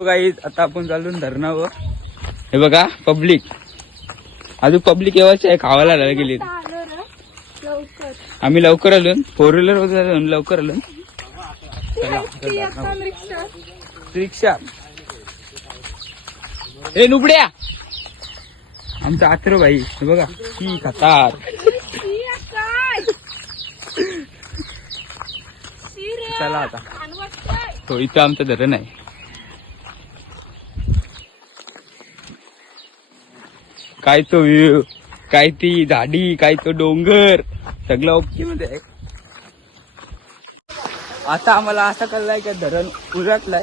Guys आता आपण चालून धरणावर. हे बघा पब्लिक, अजून पब्लिक येवायची आहे, खावायला गेली. आम्ही लवकर आलो, 4 व्हीलर वगैरे लवकर आलो. रिक्षा हे नुबड्या आमचा आत्र भाई. हे बघा ती खातात. चला आता तो इथं आमचं धरण आहे. काय तो व्ह्यू, काय ती झाडी, काय तो डोंगर, सगळं ओके मध्ये आहे. आता आम्हाला असं कळलाय का धरण उलटलाय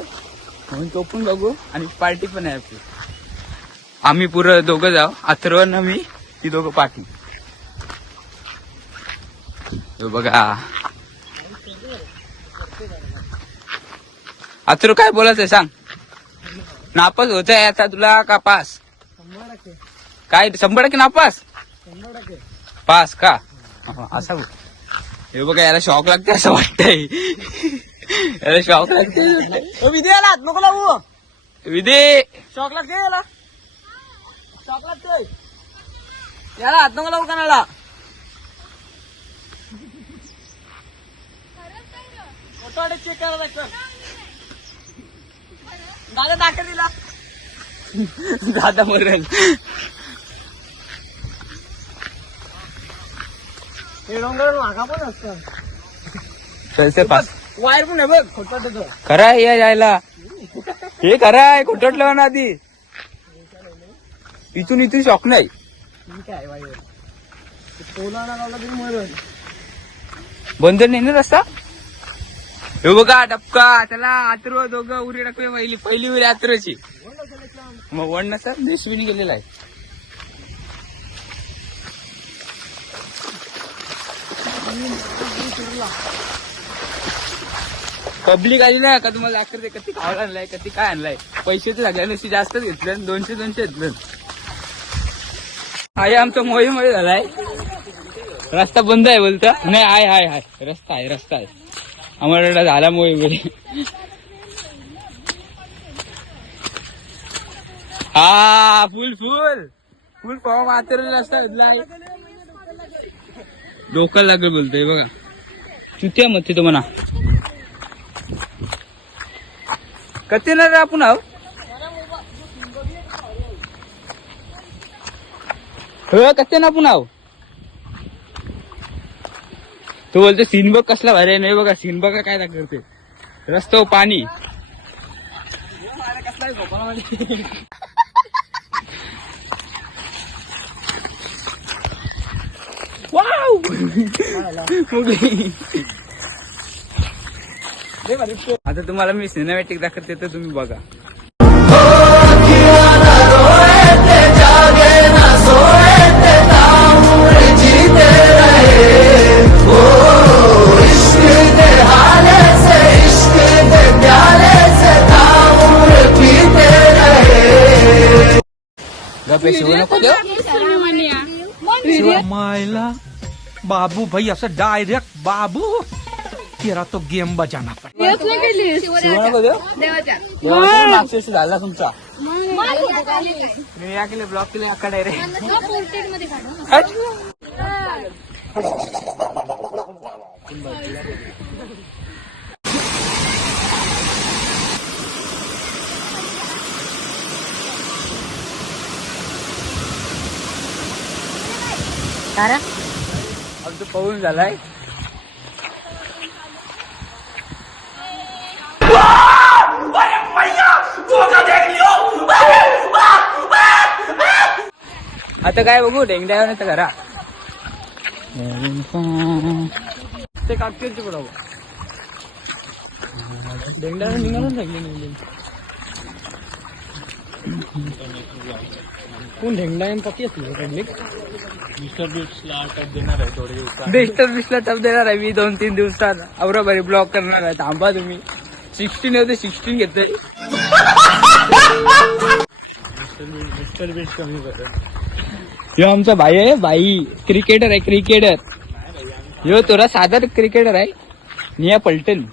म्हणून तो पण बघू आणि पार्टी पण आहे आपली. आम्ही पुरं दोघं जाऊ, अथर्वण मी, ती दोघं पाठी. बघा अथर्व काय बोलायचंय सांग. नापास होत आहे आता तुला का पास? काय 100% नापास? पास का? असा हे बघा याला शॉक लागते असं वाटतंय. याला शॉक लागते. विद्याला नको लावू. विदे शॉक लागते याला, शॉक लागतोय याला, हात नको लावू कानाला. फोटो चेक करायला लागतं. दादा दाखल दिला. दादा मरेल. हे डोंगर मागा पण असतं. चलते पास. वायर पण आहे बघ खोटं. खरं आहे या जायला, हे खरं आहे. खोटटलं ना आधी, इथून शॉक नाही. काय वायर पोला ना लावला तरी मरण. बंदर नाही ना रस्ता. हे बघा डबका, त्याला आतरो दोघं उरी टाकूया. पहिली उरी आतरोची. मग वन नसतात देशविनी गेलेला आहे. पब्लिक आली ना का तुम्हाला दाखवते कधी खावायला आणलाय, कधी काय आणलाय. पैसे तर सगळ्या नशी जास्तच घेतले, 200 घेतलं. आहे आमचा मोहीम झालाय. रस्ता बंद आहे बोलता नाही. आहे रस्ता आहे. आम्हाला झाला मोहीम. हा फुल फॉर्म आतर रस्ता घेतलाय. डोकं लागेल बोलतोय बघा. चुत्या मग तो म्हणा कते ना रे आपण आहो. कते ना आपण आहो. तो बोलतो सीन बघ कसला भारी नाही. बघा सीन बघा काय दाखवते. रस्ता पाणी. वाव आता तुम्हाला मी सिनेमॅटिक दाखवते तर तुम्ही बघा. मायला बाबू भाई असं डायरेक्ट बाबू तेरा तो गेम बजाना पडला. झाला तुमचा. मी या केले ब्लॉक केले अक्का डायरेक्ट. आमचं पाऊस झालाय. आता काय बघू ढेंगड्या नाही तर घरा ते कापते बरोबर. ढेंगडा निघालून लागले. कोण ढेंगडा पक्की असली पब्लिक. मिस्टर बीस्टला टप देणार आहे थोडे दिवसात. मिस्टर बीस्टला टप देणार आहे मी 2-3 दिवसात. औराबारी ब्लॉक करणार आहे. थांबा तुम्ही. 16 होते 16 घेतोय. मिस्टर बीस्ट कमी करत. ह्यो आमचा भाई आहे. भाई क्रिकेटर आहे. क्रिकेटर ह्यो थोडा साधा क्रिकेटर आहे. निया पलटण.